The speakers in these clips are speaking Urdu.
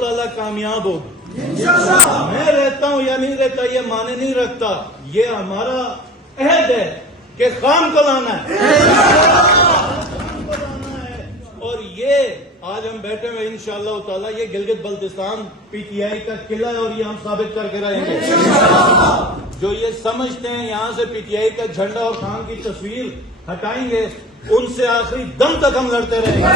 تعالیٰ کامیاب ہوگی میں رہتا ہوں یا نہیں رہتا یہ معنی نہیں رکھتا، یہ ہمارا عہد ہے کہ خام کو لانا ہے اور یہ آج ہم بیٹھے ہوئے انشاءاللہ تعالیٰ یہ Gilgit Baltistan P T I کا قلعہ ہے اور یہ ہم ثابت کر کے رہیں گے۔ جو یہ سمجھتے ہیں یہاں سے پی ٹی آئی کا جھنڈا اور خان کی تصویر ہٹائیں گے، ان سے آخری دم تک ہم لڑتے رہیں گے۔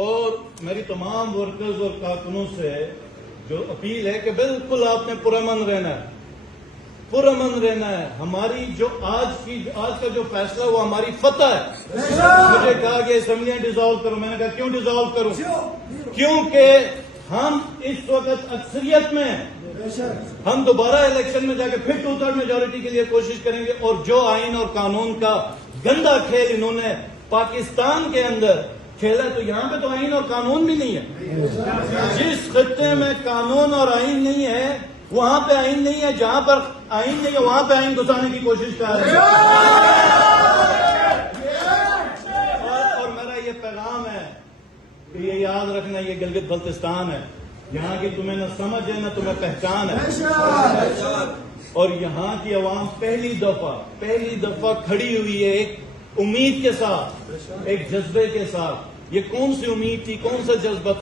اور میری تمام ورکرز اور کارکنوں سے جو اپیل ہے کہ بالکل آپ نے پرامن رہنا ہے، پرامن رہنا ہے۔ ہماری جو آج کا جو فیصلہ وہ ہماری فتح ہے۔ مجھے کہا کہ اسمبلیاں ڈیزالو کرو، میں نے کہا کیوں ڈیزالو کروں؟ کیونکہ ہم اس وقت اکثریت میں ہیں، ہم دوبارہ الیکشن میں جا کے پھر 2/3 میجورٹی کے لیے کوشش کریں گے، اور جو آئین اور قانون کا گندا کھیل انہوں نے پاکستان کے اندر کھیلا، تو یہاں پہ تو آئین اور قانون بھی نہیں ہے۔ جس خطے میں قانون اور آئین نہیں ہے وہاں پہ آئین نہیں ہے، جہاں پر آئین نہیں ہے وہاں پہ آئین گھسانے کی کوشش کر رہے ہیں۔ اور میرا یہ پیغام ہے کہ یہ یاد رکھنا، یہ گلگت بلتستان ہے، یہاں کی تمہیں نہ سمجھ ہے نہ تمہیں پہچان ہے، اور یہاں کی عوام پہلی دفعہ کھڑی ہوئی ہے ایک امید کے ساتھ، ایک جذبے کے ساتھ۔ یہ کون سی امید تھی، کون سا جذبہ